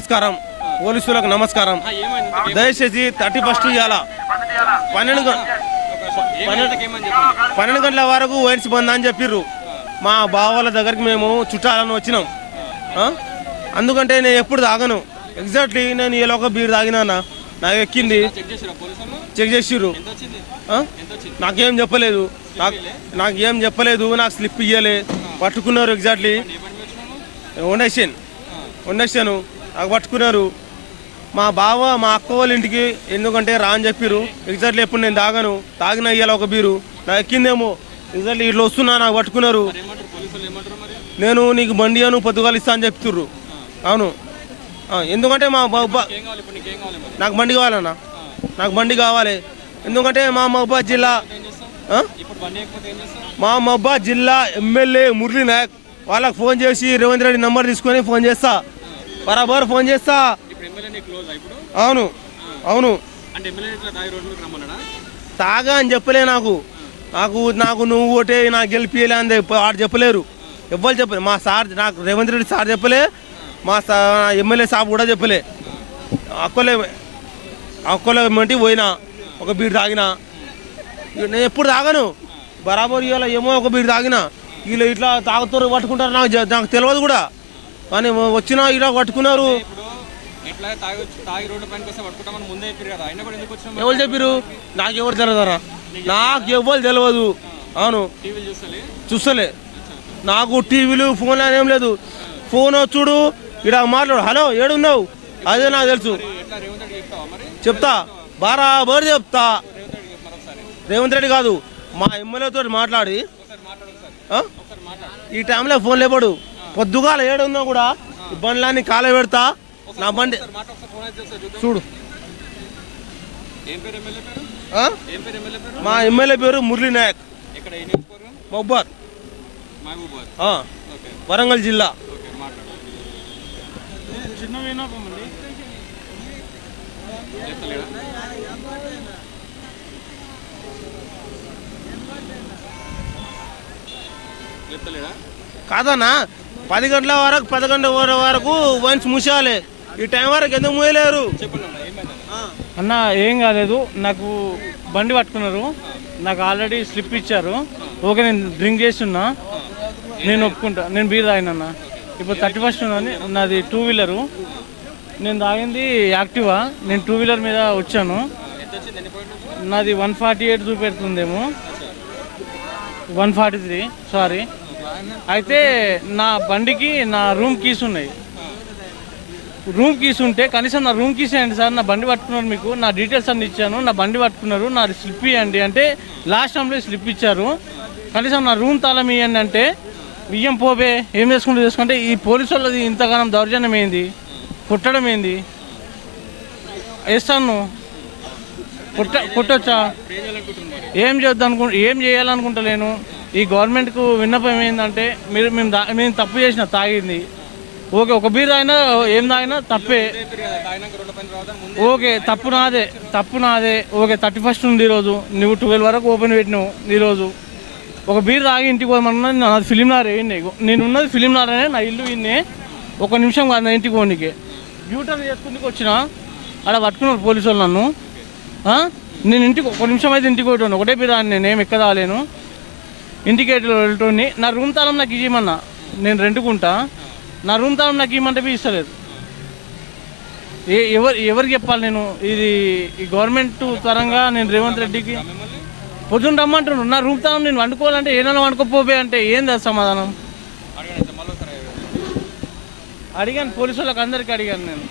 నమస్కారం, పోలీసులకు నమస్కారం. దయచేసి 31 ఇవాళ 12 గంటల వరకు వైన్స్ బంద్ అని చెప్పిర్రు. మా బావాల దగ్గరికి మేము చుట్టాలని వచ్చినాం. అందుకంటే నేను ఎప్పుడు తాగను. ఎగ్జాక్ట్లీ నేను ఇలా ఒక బీర్ తాగినా, నాకు ఎక్కింది. చెక్ చేసిర్రు, నాకేం చెప్పలేదు. నాకేం చెప్పలేదు, నాకు స్లిప్ ఇయ్యలే. పట్టుకున్నారు. ఎగ్జాక్ట్లీ వండేసాను, నాకు పట్టుకున్నారు. మా బావ మా అక్క వాళ్ళ ఇంటికి ఎందుకంటే రా అని చెప్పిర్రు. ఎగ్జాక్ట్లీ ఎప్పుడు నేను తాగను, తాగిన ఇయ్యాల ఒక బీరు నాకు ఎక్కిందేమో. ఎగ్జాక్ట్లీ ఇట్లా వస్తున్నా, నాకు పట్టుకున్నారు. నేను నీకు బండి అను పొద్దుగాలు ఇస్తా అని చెప్తుర్రు. అవును, ఎందుకంటే మా నాకు బండి కావాలన్నా, నాకు బండి కావాలి. ఎందుకంటే మా మహబాద్ జిల్లా ఎమ్మెల్యే మురళీ నాయక్ వాళ్ళకి ఫోన్ చేసి రేవంత్ రెడ్డి నెంబర్ తీసుకొని ఫోన్ చేస్తా, బరాబర్ ఫోన్ చేస్తా. అవును అవును, తాగా అని చెప్పలే. నాకు నువ్వు ఒకటే నాకు గెలిపియలే అని వాడు చెప్పలేరు, ఎవ్వరు చెప్పలే. మా సార్, నాకు రేవంత్ రెడ్డి సార్ చెప్పలే, మా ఎమ్మెల్యే సాబ్ కూడా చెప్పలే. అక్కలే మంటి పోయినా, ఒక బీర్ తాగినా. నేను ఎప్పుడు తాగను, బరాబర్ ఇవాళ ఏమో ఒక బీర్ తాగినా. వీళ్ళు ఇట్లా తాగుతారు, పట్టుకుంటారు, నాకు తెలియదు కూడా. కానీ వచ్చినా ఇలా పట్టుకున్నారు. ఎవరు చెప్పారు? నాకు ఎవరు తెలియదరా, నాకు ఎవరు తెలియదు. అవును, చూస్తలే. నాకు టీవీలు ఫోన్లు ఏం లేదు. ఫోన్ చూడు, ఇక్కడ మాట్లాడు, హలో ఏడున్నావు, అదే నాకు తెలుసు. చెప్తా, బరాబర్ చెప్తా. రేవంత్ రెడ్డి కాదు, మా ఎమ్మెల్యేతో మాట్లాడి ఈ టైంలో ఫోన్ లేపడు. పొద్దుగాల ఏడున్నా కూడా బండ్లన్నీ కాల పెడతా. నా బండి చూడు. మా ఎమ్మెల్యే పేరు మురళీ నాయక్, మహబాద్, వరంగల్ జిల్లా. కాదన్నా, 10 గంటల వరకు 11 వరకు వైన్స్ మూసేయాలి. ఈ టైం వరకు ఎందుకు మూయలేరు అన్న? ఏం కాలేదు, నాకు బండి పట్టుకున్నారు, నాకు ఆల్రెడీ స్లిప్ ఇచ్చారు. ఓకే, నేను డ్రింక్ చేస్తున్నా, నేను ఒప్పుకుంటా. నేను బీర్ తాగినా. ఇప్పుడు 31 ఉన్నది, నాది 2 వీలరు. నేను తాగింది యాక్టివా. నేను 2 వీలర్ మీద వచ్చాను. నాది 148 చూపెడుతుందేమో, 143 సారీ. అయితే నా బండికి నా రూమ్ కీస్ ఉన్నాయి. రూమ్ కీస్ ఉంటే కనీసం నా రూమ్ కీస్ ఇవ్వండి సార్, నా బండి పట్టుకున్నారు, మీకు నా డీటెయిల్స్ అన్ని ఇచ్చాను, నా బండి పట్టుకున్నారు, నా స్లిప్ ఇవ్వండి అంటే లాస్ట్ టైంలో స్లిప్ ఇచ్చారు. కనీసం నా రూమ్ తాళం ఇవ్వండి అంటే బియ్యం పోబే ఏం చేసుకుంటే ఈ పోలీసు వాళ్ళది ఇంతగానం దౌర్జన్యం ఏంది, కొట్టడం ఏంది? వేస్తాను, కొట్టొచ్చా? ఏం చేయాలనుకుంటలేను. ఈ గవర్నమెంట్కు విన్నపం ఏంటంటే మేము తప్పు చేసిన, తాగింది ఓకే, ఒక బీర్ తాగినా ఏం తాగినా తప్పే. ఓకే, తప్పు నాదే. ఓకే, 31 ఉంది ఈరోజు, నువ్వు 12 వరకు ఓపెన్ పెట్టినావు. ఈరోజు ఒక బీర్ తాగి ఇంటికి పోమన్నా, నాది ఫిలింనగర్. నేను ఉన్నది ఫిలింనగర్నే, నా ఇల్లు ఇన్నే. 1 నిమిషం కాదు నా ఇంటికి పోనీకి. డ్యూటర్ చేసుకుందుకు వచ్చిన, అక్కడ పట్టుకున్నారు పోలీసు వాళ్ళు నన్ను. నేను ఇంటికి 1 నిమిషం అయితే ఇంటికి పోయాను, ఒకటే బీర్ అని నేనేం ఎక్కదాలేను. ఇంటికి వెళ్ళటోని నా రూమ్ తాళం నాకు ఇవ్వమన్నా, నేను రెండుకుంటా. నా రూమ్ తాళం నాకు ఇవ్వమంటే ఇస్తలేదు. ఎవరికి చెప్పాలి నేను? ఇది ఈ గవర్నమెంట్ పరంగా నేను రేవంత్ రెడ్డికి పొద్దున్న రమ్మంటున్నాను. నా రూమ్ తాళం నేను వండుకోవాలంటే ఏదైనా వండుకోపోబే అంటే ఏంది సమాధానం? అడిగాను, పోలీసు వాళ్ళకి అందరికీ అడిగాను నేను.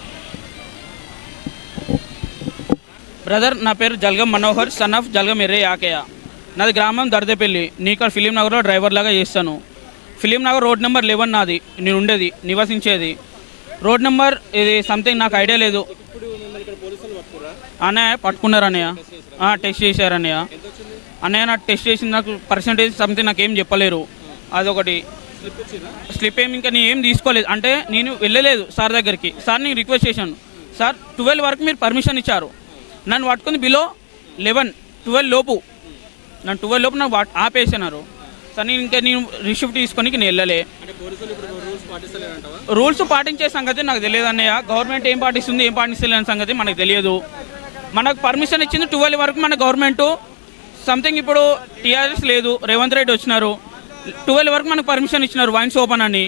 బ్రదర్, నా పేరు Jalgam Manohar, son of Jalgam array Yakaiah. నాది గ్రామం దర్దేపల్లి. నేను ఇక్కడ ఫిలింనగర్లో డ్రైవర్ లాగా చేస్తాను. ఫిలింనగర్ రోడ్ నెంబర్ 11 నాది, నేను ఉండేది నివసించేది. రోడ్ నెంబర్ ఇది సంథింగ్ నాకు ఐడియా లేదు. అన్నయ్య పట్టుకున్నారు అన్నయ్య, టెస్ట్ చేశారు అన్నయ్య నాకు టెస్ట్ చేసి నాకు పర్సంటేజ్ సంథింగ్ నాకు ఏం చెప్పలేరు. అదొకటి. స్లిప్ ఇంకా నేను ఏం తీసుకోలేదు. అంటే నేను వెళ్ళలేదు సార్ దగ్గరికి. సార్ నేను రిక్వెస్ట్ చేశాను, సార్ 12 వరకు మీరు పర్మిషన్ ఇచ్చారు, నన్ను పట్టుకుంది బిలో 11, 12 లోపు, నన్ను 12 లోపు నాకు ఆపేసినారు. సార్. నేను రిసిప్ట్ తీసుకొని నేను వెళ్ళలే. రూల్స్ పాటించే సంగతి నాకు తెలియదు అన్నయ్య. గవర్నమెంట్ ఏం పాటిస్తుంది ఏం పాటిస్తలేని సంగతి మనకు తెలియదు. మనకు పర్మిషన్ ఇచ్చింది 12 వరకు మన గవర్నమెంట్ సంథింగ్. ఇప్పుడు టీఆర్ఎస్ లేదు, రేవంత్ రెడ్డి వచ్చినారు, 12 వరకు మనకు పర్మిషన్ ఇచ్చినారు వైన్స్ ఓపెన్ అని.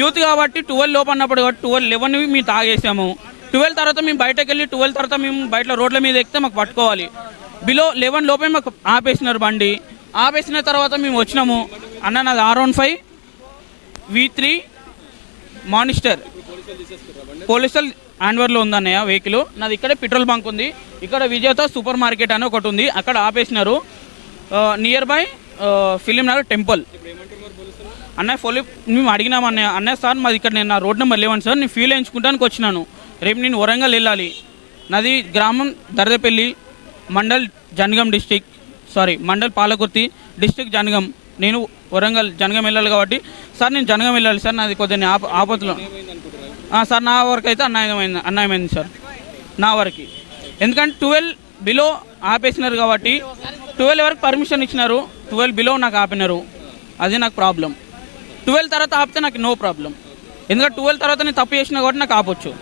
యూత్ కాబట్టి 12 లోపు అన్నప్పుడు 11 మేము తాగేసాము. 12 తర్వాత మేము బయటకు వెళ్ళి 12 తర్వాత మేము బయట రోడ్ల మీద ఎక్కితే మాకు పట్టుకోవాలి. బిలో 11 లోపే మాకు ఆపేసినారు బండి. ఆపేసిన తర్వాత మేము వచ్చినాము. అన్న నాది R15 V3 మానిస్టర్ పోలీసులు హ్యాండ్వర్లో ఉందన్నయ్య వెహికల్. నాది ఇక్కడే పెట్రోల్ బంక్ ఉంది, ఇక్కడ విజేత సూపర్ మార్కెట్ అని ఒకటి ఉంది, అక్కడ ఆపేసినారు. Nearby Film Nagar temple. అన్నయ్య మేము అడిగినాం అన్నయ్య సార్ మాది ఇక్కడ నేను నా రోడ్ నెంబర్ 11 సార్, నేను ఫీల్ వేయించుకుంటానికి వచ్చినాను. రేపు నేను వరంగల్ వెళ్ళాలి. నాది గ్రామం దర్దపల్లి, మండల్ జనగం మండల్ పాలకుర్తి డిస్టిక్ జనగం. నేను వరంగల్ జనగం వెళ్ళాలి కాబట్టి సార్ నేను జనగం వెళ్ళాలి సార్, నాది కొద్దిగా ఆపత్తులో సార్. నా వరకు అయితే అన్యాయమైంది సార్ నా వరకు. ఎందుకంటే 12 బిలో ఆపేసినారు కాబట్టి 12 వరకు పర్మిషన్ ఇచ్చినారు, 12 బిలో నాకు ఆపినారు. అది నాకు ప్రాబ్లం. 12 తర్వాత ఆపితే నాకు నో ప్రాబ్లం. ఎందుకంటే 12 తర్వాత నేను తప్పు చేసినా కాబట్టి నాకు ఆపొచ్చు.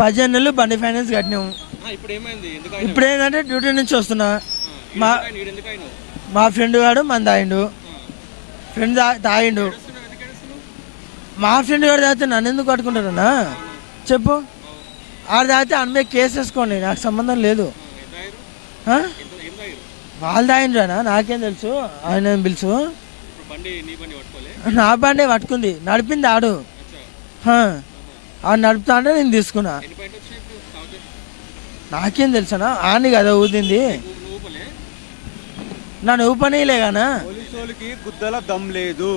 పదిహేను నెలలు బండి ఫైనాన్స్ కట్టినాము. ఇప్పుడు ఏంటంటే డ్యూటీ నుంచి వస్తున్నా, మా ఫ్రెండ్ గాడు మన తాగిండు, ఫ్రెండ్ తాగిండు. మా ఫ్రెండ్ గారు తాగితే నన్ను ఎందుకు కట్టుకుంటారన్నా చెప్పు? ఆడు తాగితే అమ్మే కేసు వేసుకోండి, నాకు సంబంధం లేదు. వాళ్ళు తాగిండ్రానా నాకేం తెలుసు, ఆయన ఏం తెలుసు? నా బండి పట్టుకుంది, నడిపింది ఆడు. ఆడు నడుపుతా అంటే నేను తీసుకున్నా. నాకేం తెలుసనా, ఆని కదా ఊదింది, నన్ను ఊపనీయలే గానా. పోలీసులకి గుద్దల దమ్ లేదు.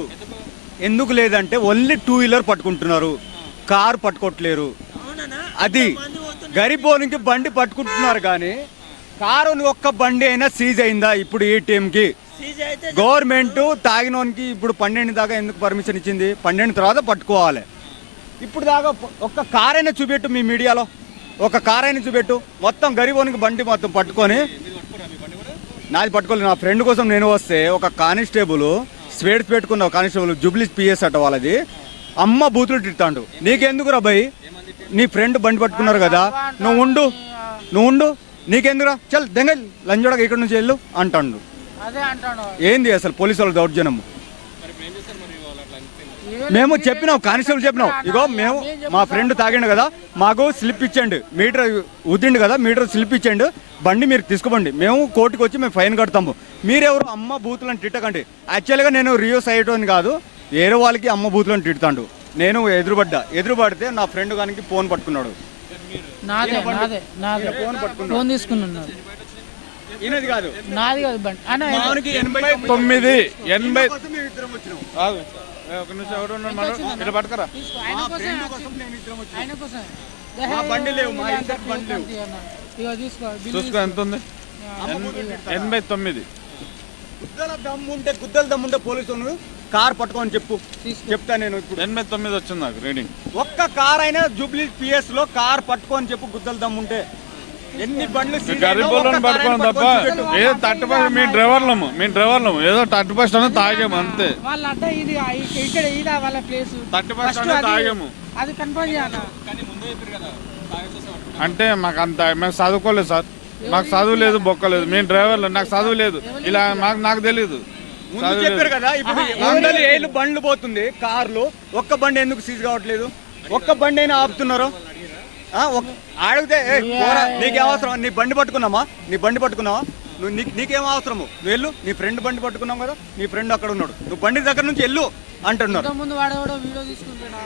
ఎందుకు లేదంటే ఓన్లీ 2 వీలర్ పట్టుకుంటున్నారు, కార్ పట్టుకోవట్లేరు. అది గరిబోనికి బండి పట్టుకుంటున్నారు కానీ కారు ఒక్క బండి అయినా సీజ్ అయిందా? ఇప్పుడు ఈ టైంకి గవర్నమెంట్ తాగినోనికి ఇప్పుడు 12 దాకా ఎందుకు పర్మిషన్ ఇచ్చింది? 12 తర్వాత పట్టుకోవాలి. ఇప్పుడు దాకా ఒక్క కార్ అయినా చూపెట్టు, మీ మీడియాలో ఒక కార్ అయినా చూపెట్టు. మొత్తం గరిబోనికి బండి మొత్తం పట్టుకొని నాది పట్టుకోలేదు. నా ఫ్రెండ్ కోసం నేను వస్తే ఒక కానిస్టేబుల్ స్వేడ్స్ పెట్టుకున్న కానిస్టేబుల్ జూబ్లీ పిఎస్ అట వాళ్ళది అమ్మ బూతులు తిడతాండు. నీకెందుకు రా భయ్, నీ ఫ్రెండ్ బండి పట్టుకున్నారు కదా, నువ్వు ఉండు నీకెందుకురా, చల్ దెంగ లంజోడగా ఇక్కడ నుంచి వెళ్ళు అంటాడు. ఏంది అసలు పోలీసు వాళ్ళ దౌర్జన్యం? మేము చెప్పినాం, కానిస్టేబుల్ చెప్పినాం, ఇగో మేము మా ఫ్రెండ్ తాగిండు కదా, మాకు స్లిప్ ఇచ్చండి, మీటర్ ఉద్దిండు కదా, మీటర్ స్లిప్ ఇచ్చండి, బండి మీరు తీసుకోండి, మేము కోర్టుకు వచ్చి మేము ఫైన్ కడతాము, మీరెవరు అమ్మ బూతులను తిట్టకండి. యాక్చువల్గా నేను రియో సైటోని కాదు, వేరే వాళ్ళకి అమ్మ బూతులను తిడతాడు. నేను ఎదురుపడితే నా ఫ్రెండ్ గానికి ఫోన్ పట్టుకున్నాడు. ఫోన్ తీసుకున్నాను. ఈయనది కాదు, నాది కాదు బండి అన్న. 89 ఒక నిమిషం ఎవరు ఉన్నారు మనం ఇక్కడ పట్టుకరా. ఆయన కోసం మా బండి లేవు, మా ఇద్దరు బండి లేవు. ఇగో తీసుకో, చూసుకో ఎంత ఉంది. 89. గుద్దల దమ్ముంటే పోలీసులు కార్ పట్టుకొని చెప్తా నేను ఇప్పుడు. 89 వచ్చింది నాకు రీడింగ్. ఒక్క కార్ అయినా జూబ్లీ పిఎస్ లో కార్ పట్టుకొని చెప్పు, గుద్దల దమ్ముంటే. ఎన్ని బండ్లు గరీబులను పట్టుకోవడం తప్ప ఏదో 30% మీ డ్రైవర్లము ఏదో 30% తాగాము అంతే. వాళ్ళ అడ్డ ఇది ఇక్కడ ఇది వాళ్ళ ప్లేస్ 30% తాగాము. అది కన్ఫర్మ్ చేయాలా అంటే మాకు అంత మేము చదువుకోలేదు సార్, మాకు చదువు లేదు, బొక్కలేదు, మేము డ్రైవర్లు, నాకు చదువు లేదు, ఇలా నాకు తెలియదు. ముందు చెప్పారు కదా, ఇప్పుడు 100 ఏళ్ళు బండ్లు పోతుంది కార్లు, ఒక్క బండి ఎందుకు సీజ్ కావట్లేదు? ఒక్క బండి అయినా ఆపుతున్నారు. అడిగితే నీకేం అవసరం, నీ బండి పట్టుకున్నావా నువ్వు, నీకేం అవసరము, నువ్వు వెళ్ళు, నీ ఫ్రెండ్ బండి పట్టుకున్నావు కదా, నీ ఫ్రెండ్ అక్కడ ఉన్నాడు, నువ్వు బండి దగ్గర నుంచి వెళ్ళు అంటున్నారు. ముందు వాడు వీడియో తీసుకుంటాడు.